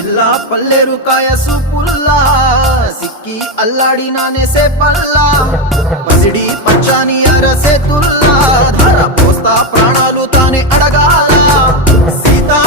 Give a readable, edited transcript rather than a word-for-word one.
పిల్ల పల్లెరు కాయ సూపుల్లా సిక్కి అల్లాడినానే సే పల్లా పసిడి పచ్చాని అరసే తుల్లా ధర పోస్తా ప్రాణాలు తానే అడగాల సీతా